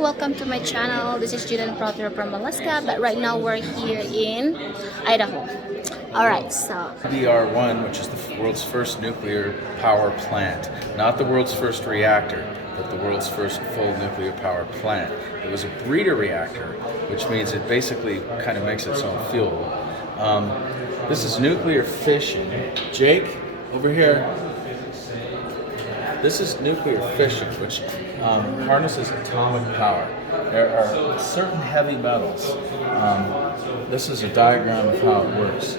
welcome to my channel. This is Julian Proctor from Alaska, but right now we're here in Idaho. Alright, so EBR-1, which is the world's first nuclear power plant. Not the world's first reactor, but the world's first full nuclear power plant. It was a breeder reactor, which means it basically kind of makes its own fuel. This is nuclear fission. Jake, over here. This is nuclear fission, which harnesses atomic power. There are certain heavy metals. This is a diagram of how it works.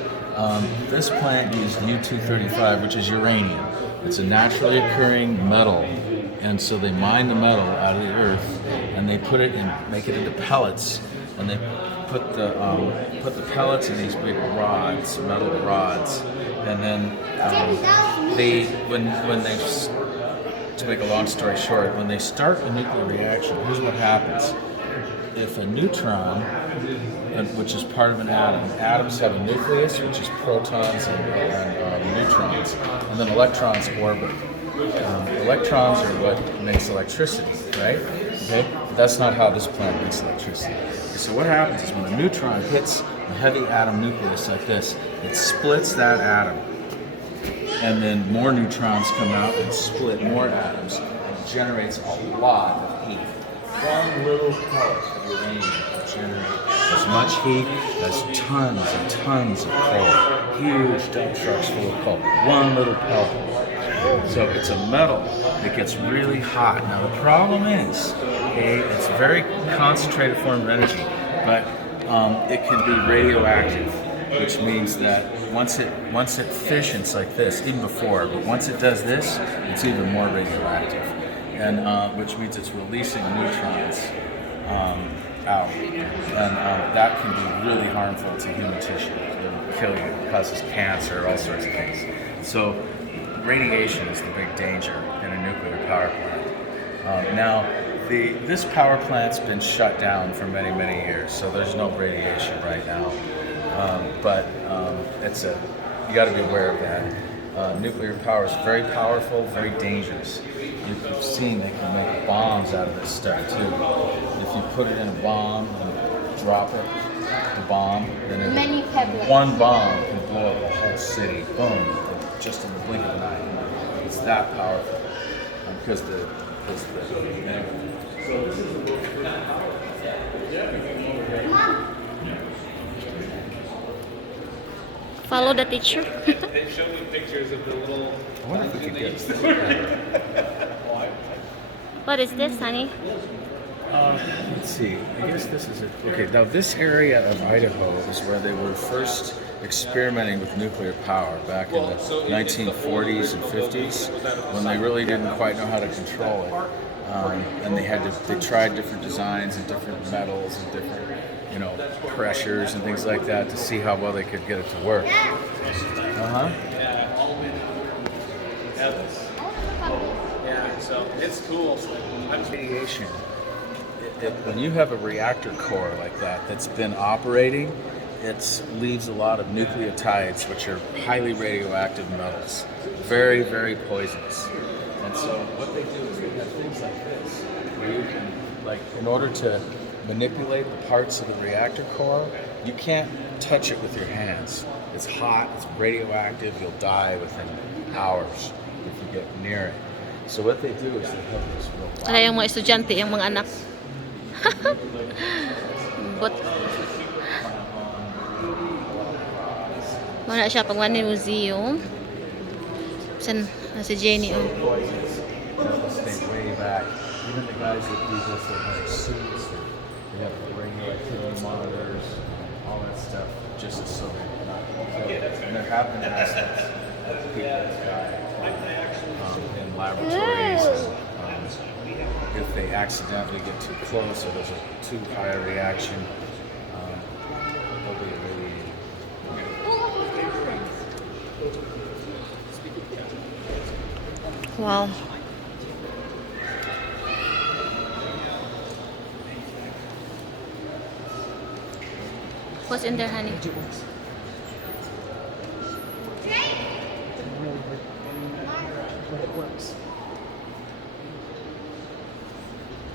This plant used U-235, which is uranium. It's a naturally occurring metal, and so they mine the metal out of the earth, and they put it in, make it into pellets, and they put the pellets in these big rods, metal rods, and then to make a long story short, when they start a nuclear reaction, here's what happens. If a neutron, which is part of an atom, atoms have a nucleus, which is protons and neutrons, and then electrons orbit. Electrons are what makes electricity, right? Okay? But that's not how this plant makes electricity. So what happens is when a neutron hits a heavy atom nucleus like this, it splits that atom. And then more neutrons come out and split more atoms, and it generates a lot of heat. One little pellet of uranium will generate as much heat as tons and tons of coal. Huge dump trucks full of coal. One little pellet. So it's a metal that gets really hot. Now the problem is, okay, it's a very concentrated form of energy, but it can be radioactive, which means that once it fissions like this, even before, but once it does this, it's even more radioactive, and which means it's releasing neutrons out, and that can be really harmful to human tissue. It'll kill you, it causes cancer, all sorts of things. So radiation is the big danger in a nuclear power plant. Now, this power plant's been shut down for many, many years, so there's no radiation right now. But you got to be aware of that. Nuclear power is very powerful, very dangerous. You've seen they can make bombs out of this stuff too. If you put it in a bomb and drop it, the bomb, then one bomb can blow up a whole city, boom, just in the blink of an eye. It's that powerful because follow the teacher. They showed me pictures of the little. I wonder if we could get this. What is this, honey? Let's see. I guess this is it. Okay, now this area of Idaho is where they were first experimenting with nuclear power back in the 1940s and 50s, when they really didn't quite know how to control it, and they tried different designs and different metals and different pressures and things like that to see how well they could get it to work. Yeah, so it's cool. Radiation. When you have a reactor core like that that's been operating, it leaves a lot of nucleotides, which are highly radioactive metals, very, very poisonous. And so what they do is they have things like this, where you can, in order to manipulate the parts of the reactor core, you can't touch it with your hands. It's hot, it's radioactive, you'll die within hours if you get near it. So what they do is they have this real Saka yung mga estudyante, yung mga anak. But wala siya pag wani museum. San si Jenny oh. Stay way back. Even the guys that do this, they have suits, they have radioactivity monitors, all that stuff, just so they're not. And there have been incidents of people that die in laboratories. If they accidentally get too close or there's a too high a reaction, they'll be irradiated. Wow. What's in there, honey?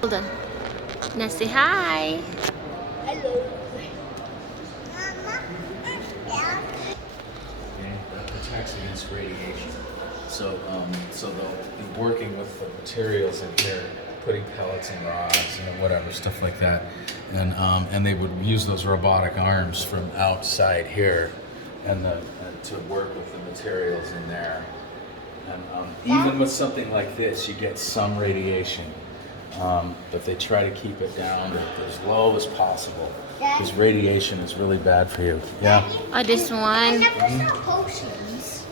Hold on. Now say hi. Okay, that protects against radiation. So they'll be working with the materials in here, putting pellets and rods, whatever stuff like that, and they would use those robotic arms from outside here, and to work with the materials in there. And even with something like this, you get some radiation, but they try to keep it down to as low as possible because radiation is really bad for you. Yeah. Oh, this one. Potions.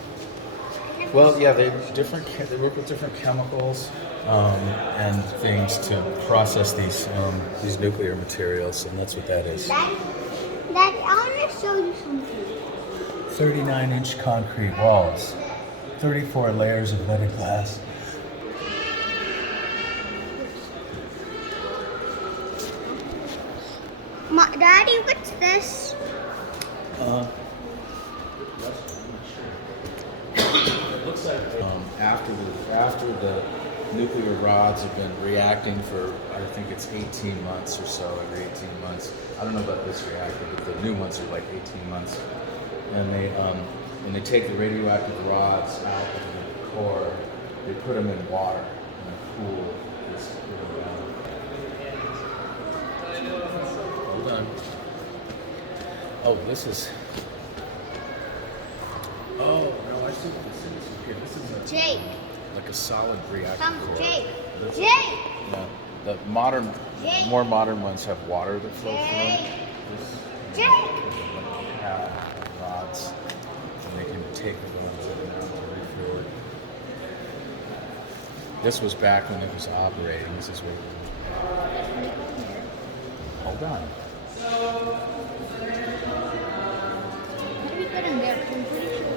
Well, yeah, they work with different chemicals and things to process these nuclear materials, and that's what that is. Daddy, I want to show you something. 39-inch concrete walls, 34 layers of leaded glass. Daddy, what's this? It looks like after the nuclear rods have been reacting for, I think it's 18 months or so, every 18 months. I don't know about this reactor, but the new ones are like 18 months. And they take the radioactive rods out of the core, they put them in water and cool this down. Hold on. Oh, this is. Oh, no, I see what this is. Okay, this is Jake. like a solid reactor Come, core. Jake. This- Jake. Yeah, the modern, Jake. more modern ones have water that flows through them. Jake. This Jake. have rods, and they can take the ones that are now refuel it. This was back when it was operating. This is where. Hold on. What do we put in there? I'm pretty sure.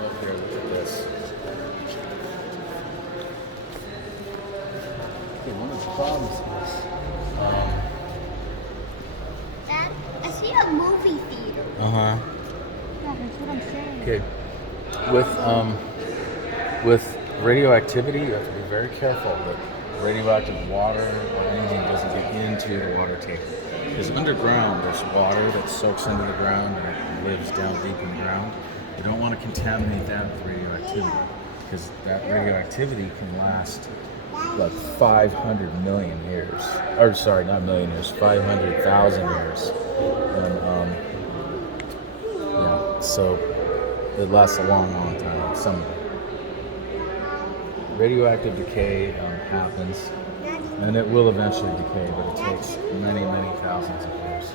Look here, look at this. Okay, one of the problems is, Dad, I see a movie theater. uh-huh. Yeah, that's what I'm saying. Okay. With radioactivity, you have to be very careful that radioactive water or anything doesn't get into the water table. Because underground, there's water that soaks into the ground and it lives down deep in the ground. You don't want to contaminate that with radioactivity, because that radioactivity can last like 500 million years. Or sorry, not million years, 500,000 years. And yeah, so it lasts a long, long time. Some radioactive decay happens, and it will eventually decay, but it takes many, many thousands of years.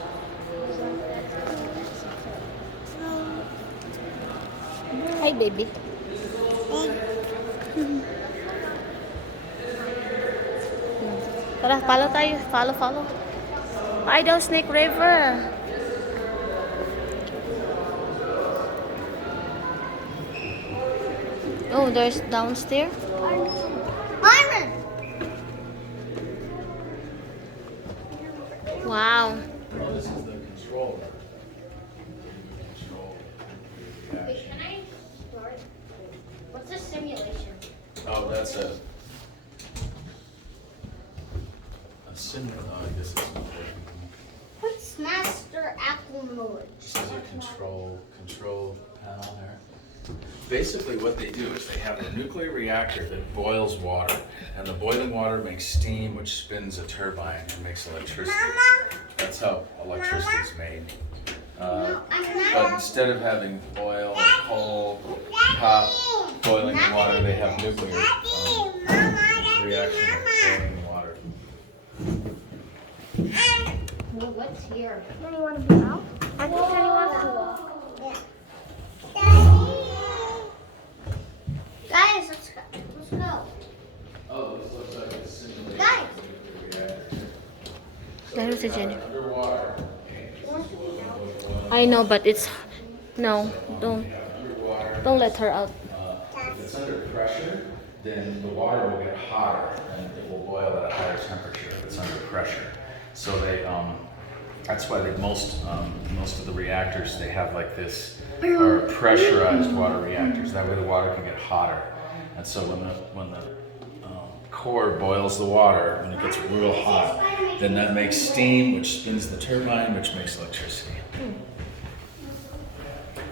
Hi, baby. Tara, follow tayo. Follow. Ay, daw, Snake River. Oh, there's downstairs. Iron. Wow. Oh, this is the control. Wait, can I start? What's a simulation? Oh, that's a simulator. Oh, I guess it's not working. What's master apple mode? This is a control panel there. Basically what they do is they have a nuclear reactor that boils water, and the boiling water makes steam, which spins a turbine and makes electricity. That's how electricity is made. But instead of having oil or coal, hot boiling the water, they have nuclear reaction of boiling the water. Well, what's here? Then you want to be out? I think Kenny wants to walk. Guys, let's go. Let's go. Oh, this looks like a simulation. Guys. There is a Jenny. Underwater. I know, but it's no. Don't let her out. If it's under pressure, then the water will get hotter and it will boil at a higher temperature if it's under pressure. So that's why most of the reactors they have like this are pressurized water reactors. That way the water can get hotter. And so when the core boils the water when it gets real hot. Then that makes steam, which spins the turbine, which makes electricity.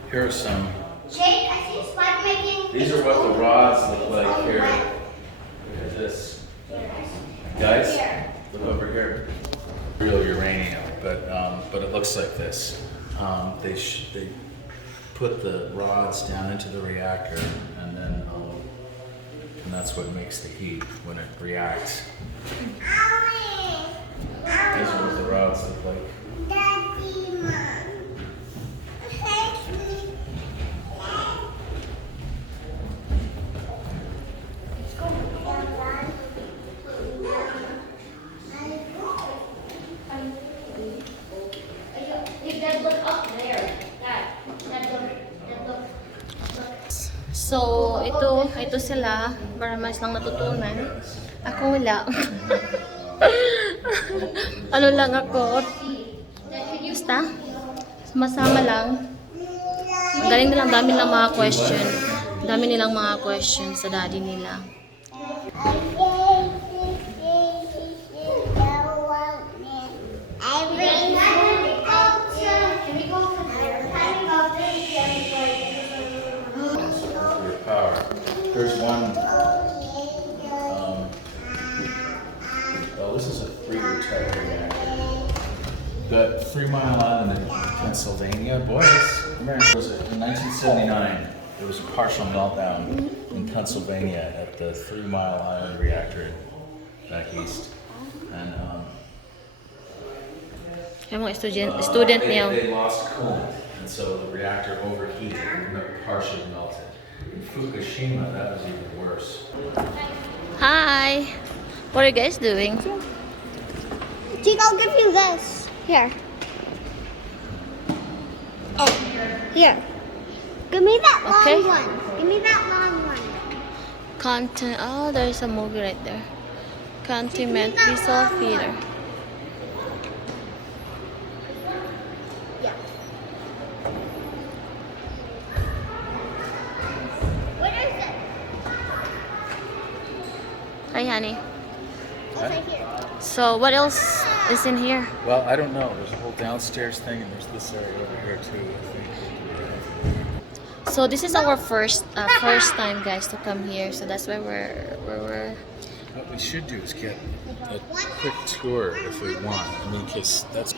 Here are some. Jake, I see Spike making. These are what the rods look like here. Look at this. Guys, look over here. Real uranium, but it looks like this. They put the rods down into the reactor, and then and that's what makes the heat when it reacts. These are what the rods look like. Daddy, Mom. So, ito sila. Para mas lang natutunan. Ako wala. Ano lang ako. Basta, masama lang. Ang galing nilang, dami nilang mga question. Dami nilang mga question sa daddy nila. Your power. There's one. Well, this is a 3-year type reactor. The 3 Mile Island in Pennsylvania, boys. Remember, in 1979, there was a partial meltdown in Pennsylvania at the 3 Mile Island reactor back east, and Yung mga student niya. they lost coolant, and so the reactor overheated and partially melted. In Fukushima, that was even worse. Hi! What are you guys doing? Jake, I'll give you this. Here. Oh, here. Give me that Okay. long one. Give me that long one. Content. Oh, there's a movie right there. Continent Visual Theater. Yeah. What is it? Hi, honey. What's right here? So, what else is in here? Well, I don't know. There's a whole downstairs thing, and there's this area over here too, I think. So, this is our first time, guys, to come here. So that's why we're. What we should do is get a quick tour if we want. I mean, because that's.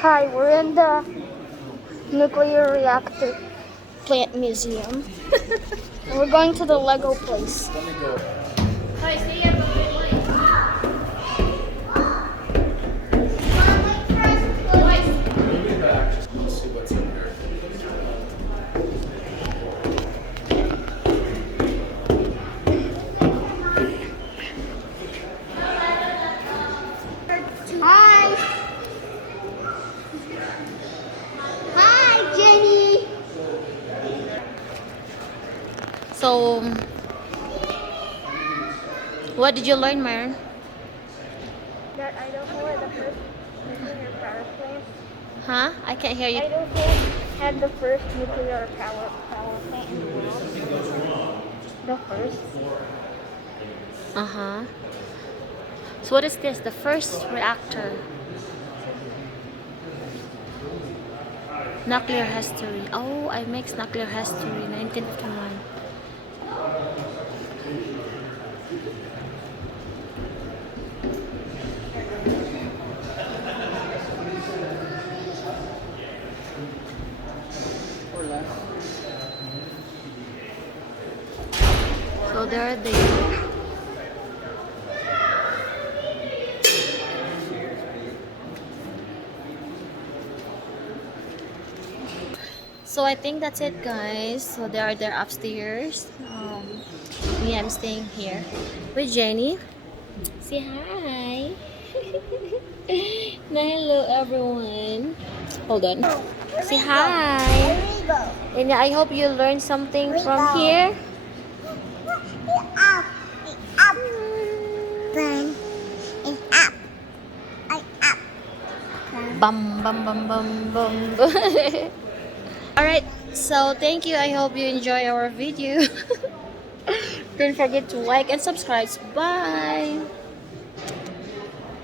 Hi, we're in the nuclear reactor plant museum. And we're going to the Lego place. Let me go. We'll be back. Just to see what's in there. Hi. Hi, Jenny. So, what did you learn, Myron? That Idaho had the first nuclear power plant. Huh? I can't hear you. Idaho had the first nuclear power plant in the world. The first. Uh-huh. So what is this? The first reactor. Nuclear history. Oh, I mixed nuclear history, 1951. So there they are. So I think that's it, guys. So they are there upstairs. Me, I'm staying here with Jenny. Say hi. Na hello, everyone. Hold on. Say hi. There we go. And I hope you learned something from here. Up. Up. Bang. It's up. Up. Bum bum bum bum bum. Alright, so thank you. I hope you enjoy our video. Don't forget to like and subscribe. Bye!